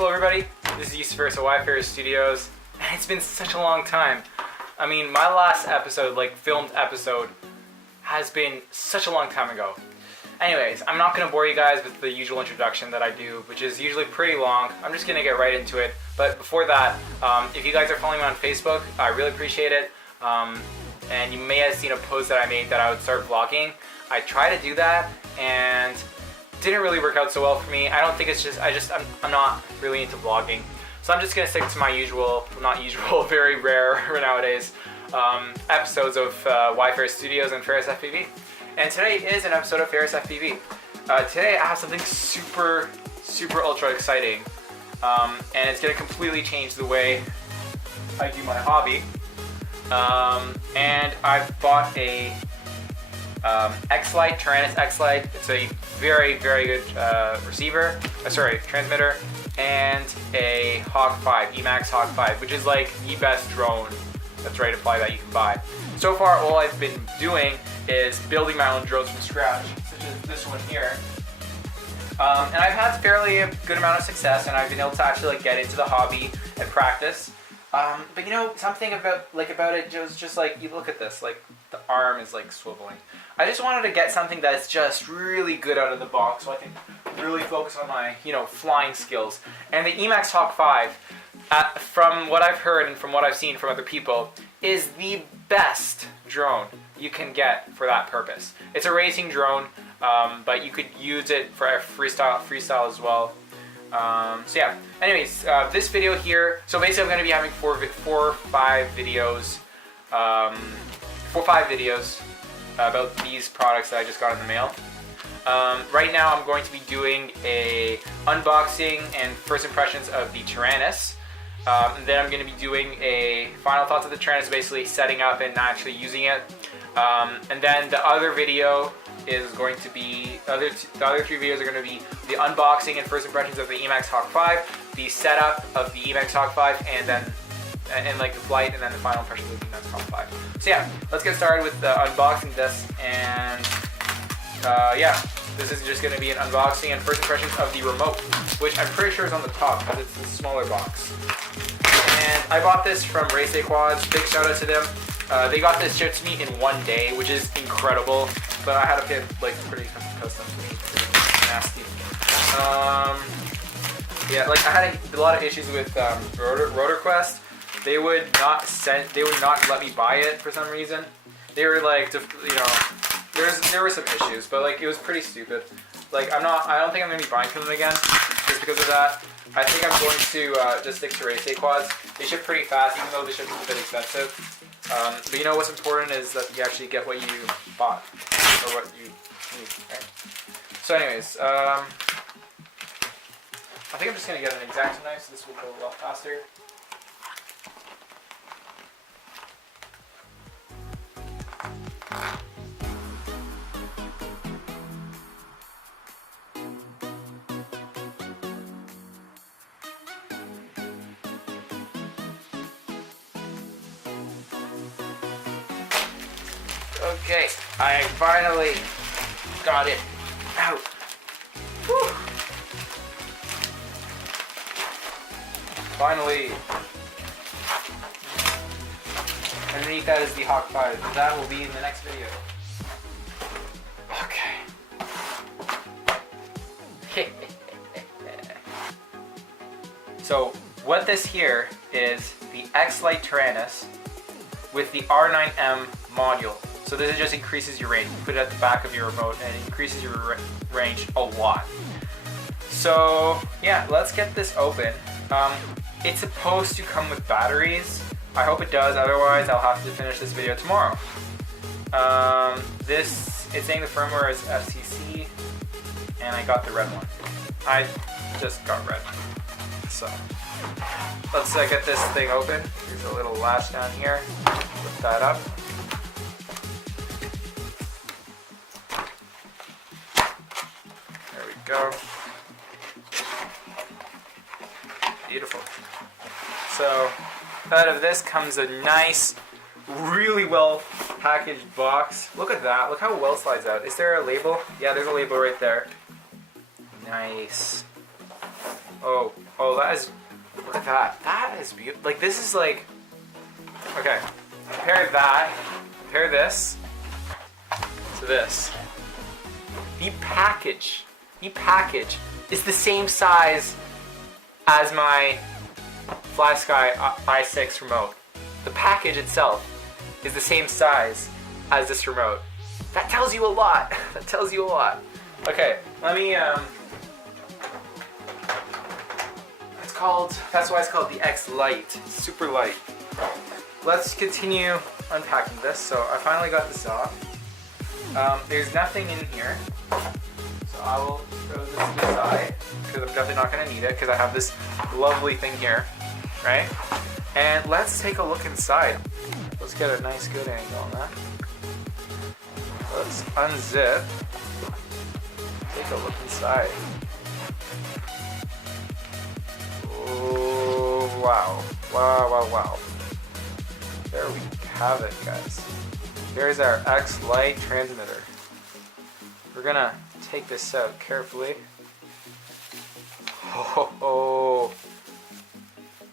Hello everybody, this is Yusuf at Y Studios, and it's been such a long time. I mean, my last episode, like filmed episode, has been such a long time ago. Anyways, I'm not going to bore you guys with the usual introduction that I do, which is usually pretty long. I'm just going to get right into it. But before that, if you guys are following me on Facebook, I really appreciate it. And you may have seen a post that I made that I would start vlogging. I tried to do that, and didn't really work out so well for me. I don't think it's just, I'm not really into vlogging. So I'm just gonna stick to my usual, not usual, very rare nowadays, episodes of Y Studios and Ferris FPV. And today is an episode of Ferris FPV. Today I have something super ultra exciting. And it's gonna completely change the way I do my hobby. And I've bought a X-Lite, Taranis X-Lite. It's a very good transmitter, and a Hawk 5, Emax Hawk 5, which is like the best drone that's ready to fly that you can buy. So far, all I've been doing is building my own drones from scratch, such as this one here. And I've had fairly a good amount of success, and I've been able to actually like get into the hobby and practice. But you know, something about it just like, you look at this, like the arm is like swiveling. I just wanted to get something that's just really good out of the box so I can really focus on my, flying skills. And the Emax Hawk 5, from what I've heard and from what I've seen from other people, is the best drone you can get for that purpose. It's a racing drone, but you could use it for freestyle as well. So yeah, anyways, this video here, so basically I'm going to be having four or five videos about these products that I just got in the mail. Right now I'm going to be doing a unboxing and first impressions of the Taranis. And then I'm going to be doing a final thoughts of the Taranis, basically setting up and actually using it. And then the other video is going to be, the other three videos are going to be the unboxing and first impressions of the Emax Hawk 5, the setup of the Emax Hawk 5, and then like the flight, and then the final impressions of the Emax Hawk 5. So yeah, let's get started with unboxing this, and yeah, this is just going to be an unboxing and first impressions of the remote, which I'm pretty sure is on the top because it's a smaller box. And I bought this from Race Day Quads. Big shout out to them. They got this shipped to me in one day, which is incredible. But I had to pay like pretty custom, which is pretty nasty. Yeah, like I had a lot of issues with RotorQuest. They would not let me buy it for some reason. They were like, there were some issues, but like it was pretty stupid. Like I don't think I'm gonna be buying from them again just because of that. I think I'm going to just stick to Race Day Quads. They ship pretty fast, even though they ship a bit expensive. But you know what's important is that you actually get what you bought, or what you need, right? So anyways, I think I'm just going to get an X-Acto knife, so this will go a lot faster. Okay, I finally got it out. Whew. Finally. Underneath that is the Hawk 5, and that will be in the next video. Okay. So, what this here is the X-Lite Taranis with the R9M module. So this just increases your range. You put it at the back of your remote and it increases your range a lot. So yeah, let's get this open. It's supposed to come with batteries. I hope it does, otherwise I'll have to finish this video tomorrow. It's saying the firmware is FCC, and I got the red one. I just got red. So let's get this thing open. There's a little latch down here. Put that up. Go. Beautiful. So out of this comes a nice, really well packaged box. Look at that. Look how well it slides out. Is there a label? Yeah, there's a label right there. Nice. Oh, that is, look at that. That is beautiful. Like, this is like, okay, compare this to this. The package is the same size as my FlySky i6 remote. The package itself is the same size as this remote. That tells you a lot. That tells you a lot. Okay, let me, that's why it's called the X-Lite, super light. Let's continue unpacking this. So I finally got this off. There's nothing in here, so I will throw this to the side because I'm definitely not going to need it because I have this lovely thing here, right? And let's take a look inside. Let's get a nice good angle on that. Let's unzip. Take a look inside. Oh, wow. Wow. There we have it, guys. Here's our X-Lite transmitter. We're gonna take this out carefully. Oh,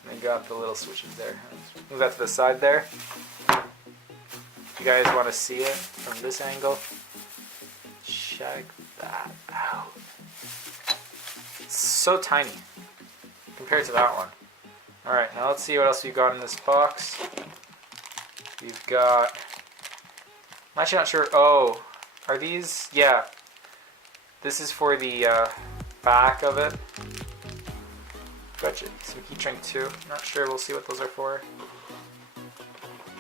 they got the little switches there. Move that to the side there. If you guys want to see it from this angle, check that out. It's so tiny compared to that one. Alright, now let's see what else we've got in this box. We've got, I'm actually not sure, oh, are these, yeah, this is for the back of it. Got you some heat shrink too, not sure, we'll see what those are for.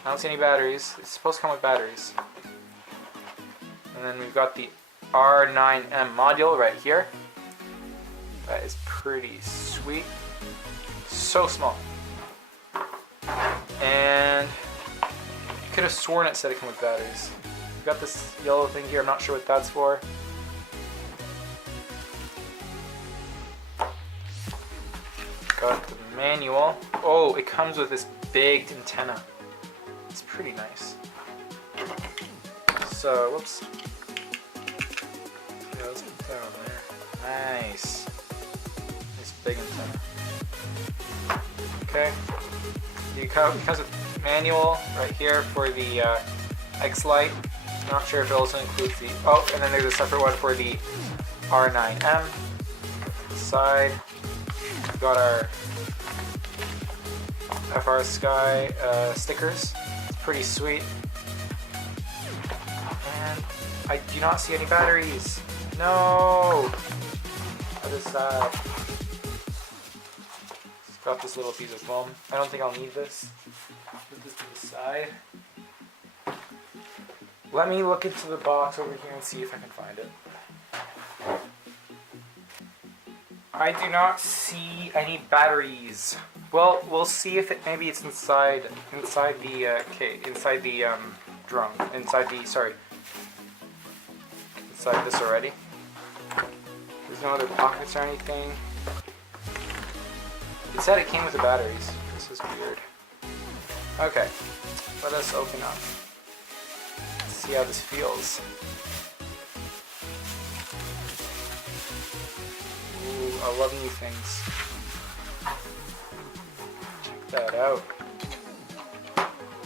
I don't see any batteries, it's supposed to come with batteries. And then we've got the R9M module right here. That is pretty sweet. So small. And I could have sworn it said it came with batteries. We've got this yellow thing here, I'm not sure what that's for. Got the manual. Oh, it comes with this big antenna. It's pretty nice. So, whoops. Yeah, let's put that on there. Nice. Nice big antenna. Okay. It comes with manual right here for the X-Lite. Not sure if it also includes the, oh, and then there's a separate one for the R9M. Side. We've got our FR Sky stickers. It's pretty sweet. And I do not see any batteries. No! What is that? It's got this little piece of foam. I don't think I'll need this. Put this to the side. Let me look into the box over here and see if I can find it. I do not see any batteries. Well, we'll see if it maybe it's inside the drone, inside this already. There's no other pockets or anything. It said it came with the batteries. This is weird. Okay, let us open up. Let's see how this feels. Ooh, I love new things. Check that out.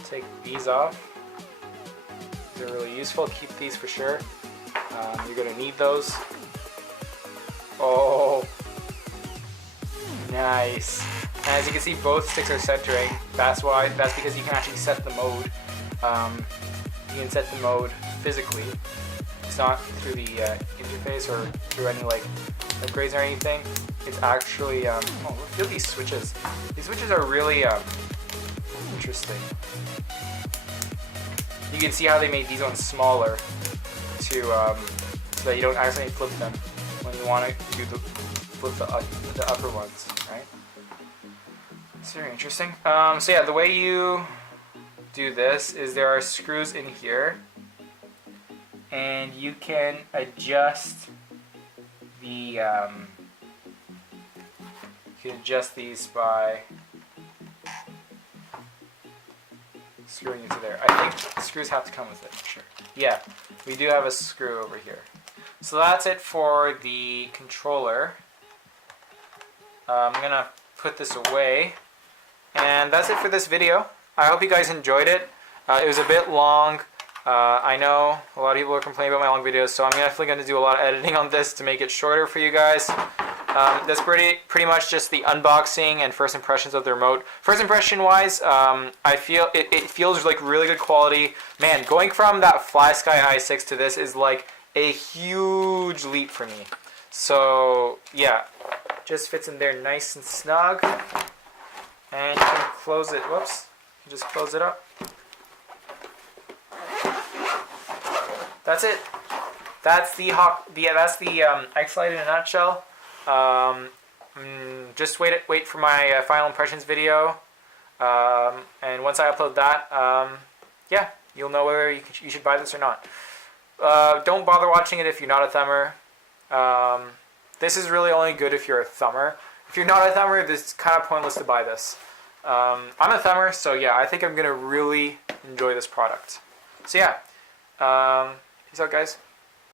Take these off. These are really useful. Keep these for sure. You're gonna need those. Oh, nice. And as you can see, both sticks are centering. That's why. That's because you can actually set the mode. You can set the mode physically. It's not through the interface or through any like upgrades or anything. It's actually oh, look at these switches. These switches are really interesting. You can see how they made these ones smaller to so that you don't accidentally flip them when you want to do flip the upper ones, right? It's very interesting. So yeah, the way you do this is there are screws in here, and you can adjust the these by screwing into there. I think screws have to come with it, sure. Yeah, we do have a screw over here. So that's it for the controller. I'm gonna put this away, and that's it for this video. I hope you guys enjoyed it. It was a bit long. I know a lot of people are complaining about my long videos, so I'm definitely going to do a lot of editing on this to make it shorter for you guys. That's pretty much just the unboxing and first impressions of the remote. First impression wise, I feel it feels like really good quality. Man, going from that FlySky i6 to this is like a huge leap for me. So yeah, just fits in there nice and snug, and you can close it. Whoops, you just close it up. That's it. That's the X-Lite in a nutshell. Just wait for my final impressions video, and once I upload that, yeah, you'll know whether you should buy this or not. Don't bother watching it if you're not a thumber. This is really only good if you're a thumber. If you're not a thumber, it's kind of pointless to buy this. I'm a thumber, so yeah, I think I'm gonna really enjoy this product. So yeah, peace out, guys.